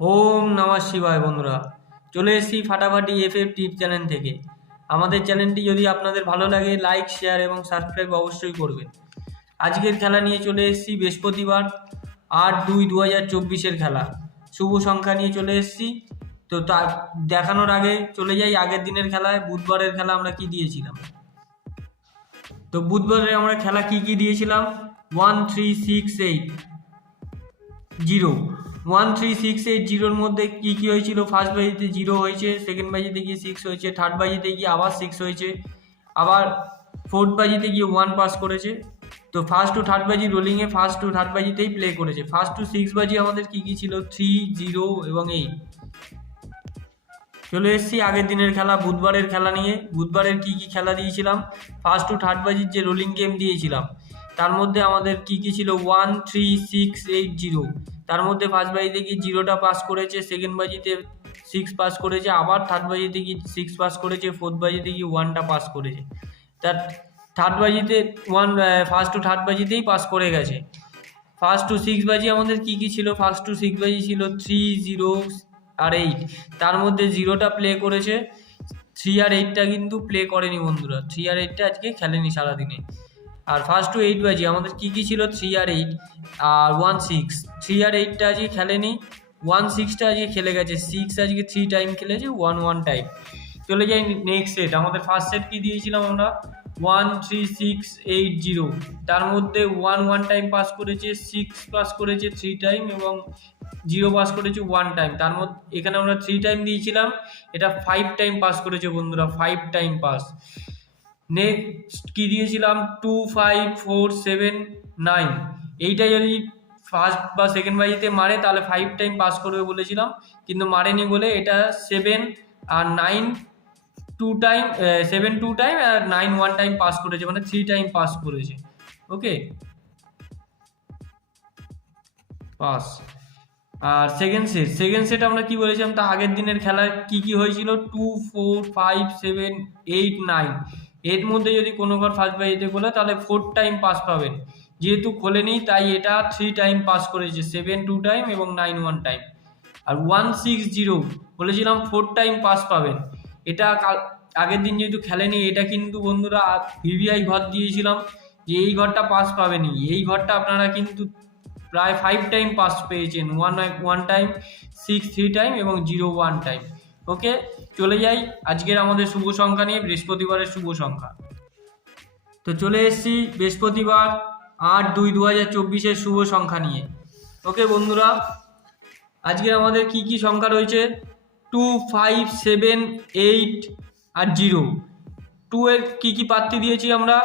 ওম নমঃ শিবায় বন্ধুরা, চলে এসেছি ফাটাফাটি এফএফ টিপ চ্যানেল থেকে। আমাদের চ্যানেলটি যদি আপনাদের ভালো লাগে, লাইক শেয়ার এবং সাবস্ক্রাইব অবশ্যই করবেন। আজকের খেলা নিয়ে চলে এসেছি বৃহস্পতিবার 8/2/2024 খেলা শুভ সংখ্যা নিয়ে চলে এসেছি। তো তা দেখানোর আগে চলে যাই আগের দিনের খেলায়। বুধবারের খেলা আমরা কি দিয়েছিলাম। তো বুধবারে আমরা খেলা কি দিয়েছিলাম, 13680। 13680-র মধ্যে কি হয়েছিল, ফার্স্ট বাজিতে 0 হয়েছে, সেকেন্ড বাজিতে গিয়ে 6 হয়েছে, থার্ড বাজিতে গিয়ে আবার 6 হয়েছে, আবার ফোর্থ বাজিতে গিয়ে 1 পাস করেছে। তো ফার্স্ট টু থার্ড বাজি রোলিংয়ে ফার্স্ট টু থার্ড বাজিতেই প্লে করেছে। ফার্স্ট টু 6 বাজি আমাদের কি ছিল, 3, 0 এবং 8। চলে এসেছি আগের দিনের খেলা, বুধবারের খেলা নিয়ে। বুধবারের কি খেলা দিয়েছিলাম, ফার্স্ট টু থার্ড বাজির যে রোলিং গেম দিয়েছিলাম তার মধ্যে আমাদের কি ছিল, 13680। তার মধ্যে ফার্স্ট বাজিতে কি 0টা পাস করেছে, সেকেন্ড বাজিতে 6 পাস করেছে, আবার থার্ড বাজিতে কি 6 পাস করেছে, ফোর্থ বাজিতে কি 1টা পাস করেছে। তার থার্ড বাজিতে ফার্স্ট টু থার্ড বাজিতেই পাস করে গেছে। ফার্স্ট টু 6 বাজি আমাদের কি ছিল, ফার্স্ট টু 6 বাজি ছিল 3, 0 আর 8। তার মধ্যে 0টা প্লে করেছে, 3 আর 8টা কিন্তু প্লে করেনি বন্ধুরা। 3 আর 8টা আজকে খেলেনি সারাদিনে। আর ফার্স্ট টু 8 বাজি আমাদের কি ছিল, 3 আর 8 আর 1 6। 3 আর 8টা আজকে খেলেনি, 1 6টা আজকে খেলে গেছে। 6 আজকে 3 টাইম খেলেছে, 1 1 টাইম। চলে যাই নেক্সট সেট। আমাদের ফার্স্ট সেট কি দিয়েছিলাম আমরা, 13680। তার মধ্যে 1 1 টাইম পাস করেছে, 6 পাস করেছে 3 টাইম এবং 0 পাস করেছে 1 টাইম। তার মধ্যে এখানে আমরা 3 টাইম দিয়েছিলাম, এটা 5 টাইম পাস করেছে বন্ধুরা, 5 টাইম পাস। নেক্সট কি দিয়েছিলাম, 25479। এইটা যদি ফার্স্ট বা সেকেন্ড বাজিতে মারে তাহলে 5 টাইম পাস করবে বলেছিলাম, কিন্তু মারেনি বলে এটা 7 আর 9 2 টাইম, 7 2 টাইম আর 9 1 টাইম পাস করেছে, মানে 3 টাইম পাস করেছে। ওকে, পাস। আর সেকেন্ড সেট আমরা কি বলেছিলাম, তা আগের দিনের খেলায় কি হয়েছিল, 2 4 5 7 8 9। এর মধ্যে যদি কোনো ঘর ফার্স্ট বাজিতে খোলে তাহলে 4 টাইম পাস পাবেন। যেহেতু খোলেনি তাই এটা 3 টাইম পাস করেছে, 7 2 টাইম এবং 9 1 টাইম। আর 160 বলেছিলাম 4 টাইম পাস পাবেন। এটা আগের দিন যেহেতু খেলেনি, এটা কিন্তু বন্ধুরা ভিভিআই ঘর দিয়েছিলাম যে এই ঘরটা পাস পাবেনি। এই ঘরটা আপনারা কিন্তু প্রায় 5 টাইম পাস পেয়েছেন, 1 1 টাইম, 6 3 টাইম এবং 0 1 টাইম। ওকে, চলে যাই আজকের আমাদের শুভ সংখ্যা নিয়ে, বৃহস্পতিবারের শুভ সংখ্যা। তো চলে এসেছি বৃহস্পতিবার 8/2/2024 শুভ সংখ্যা নিয়ে। ওকে বন্ধুরা, আজকে আমাদের কি সংখ্যা রয়েছে, 2 5 7 8 আর 0। 2 এর কি প্রার্থী দিয়েছি আমরা,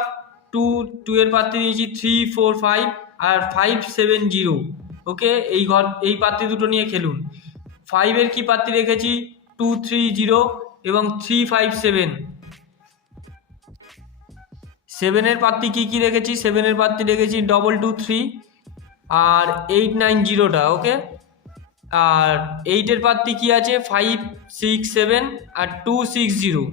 2 এর প্রার্থী দিয়েছি 3 4 5 আর 5 7 0। ওকে, এই প্রার্থী দুটো নিয়ে খেলুন। 5 এর কি প্রার্থী রেখেছি, 2 3 0 এবং 3 5 7। 7 এর প্রার্থী কি রেখেছি, 7 এর প্রার্থী রেখেছি 2 2 3 আর 8 9 0টা। ওকে, আর 8 এর প্রার্থী কি আছে, 5 6 7 আর 2 6 0।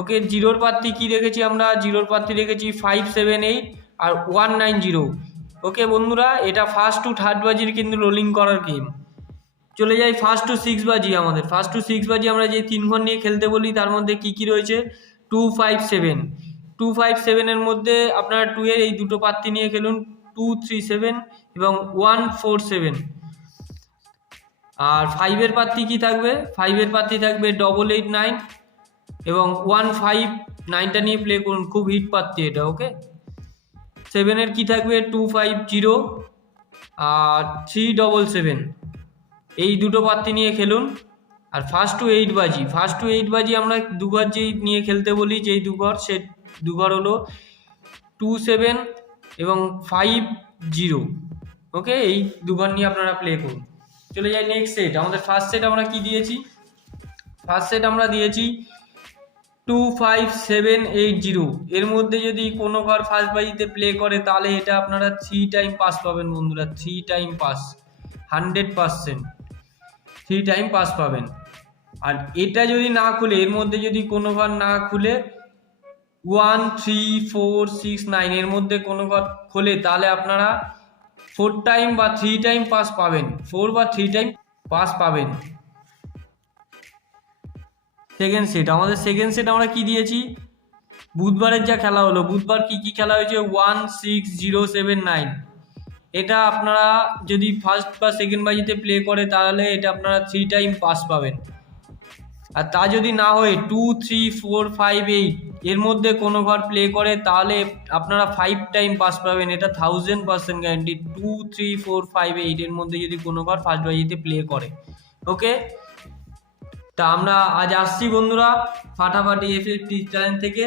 ওকে, 0র প্রার্থী কি রেখেছি আমরা, 0র প্রার্থী রেখেছি 5 7 8 আর 1 9 0। ওকে বন্ধুরা, এটা ফার্স্ট টু থার্ড বাজির কিন্তু রোলিং করার গেম। চলে যাই ফার্স্ট টু 6 বাজি। আমাদের ফার্স্ট টু 6 বাজি আমরা যে 3 ঘর নিয়ে খেলতে বলি তার মধ্যে কি রয়েছে, 2 5 7। 2 5 7 এর মধ্যে আপনারা 2 এর এই দুটো প্রার্থী নিয়ে খেলুন, 2 3 7 এবং 1 4 7। আর 5 এর প্রার্থী কি থাকবে, 5 এর প্রার্থী থাকবে 8 8 9 এবং 1 5 9টা নিয়ে প্লে করুন, খুব হিট প্রার্থী এটা। ওকে, 7 এর কি থাকবে, 2 5 0 আর 3 7 7। এই দুটো প্রার্থী নিয়ে খেলুন। আর ফার্স্ট টু 8 বাজি আমরা দুঘর যেই নিয়ে খেলতে বলি, যেই দুঘর, সে দুঘর হলো 2 7 এবং 5 0। ওকে, এই দুঘর নিয়ে আপনারা প্লে করুন। চলে যাই নেক্সট সেট। আমাদের ফার্স্ট সেট আমরা কি দিয়েছি, ফার্স্ট সেট আমরা দিয়েছি 2 5 7 8 0। এর মধ্যে যদি কোনো ঘর ফার্স্ট বাজিতে প্লে করে তাহলে এটা আপনারা 3 টাইম পাস পাবেন বন্ধুরা, 3 টাইম পাস, 100%। 3 টাইম পাস পাবেন। আর এটা যদি না খুলে, এর মধ্যে যদি কোনো ঘর না খুলে, 1 3 4 6 9 এর মধ্যে কোনো ঘর খোলে তাহলে আপনারা 4 টাইম বা 3 টাইম পাস পাবেন, 4 বা 3 টাইম। পাস পাবেন। সেকেন্ড সেট, আমাদের সেকেন্ড সেট আমরা কি দিয়েছি, বুধবারের যা খেলা হলো, বুধবার কি কি খেলা হয়েছে 16079, এটা আপনারা যদি ফার্স্ট বা সেকেন্ড বাজিতে প্লে করে তাহলে এটা আপনারা 3 টাইম পাস পাবেন। আর তা যদি না হয়ে 2 3 4 5 8 এর মধ্যে কোনো ঘর প্লে করে তাহলে আপনারা 5 টাইম পাস পাবেন, এটা 1000% গ্যারান্টি। 2 3 4 5 8 এর মধ্যে যদি কোনো ঘর ফার্স্ট বাজিতে প্লে করে। ওকে, তা আমরা আজ আসছি বন্ধুরা ফাটাফাটি এফএফটি চ্যানেল থেকে।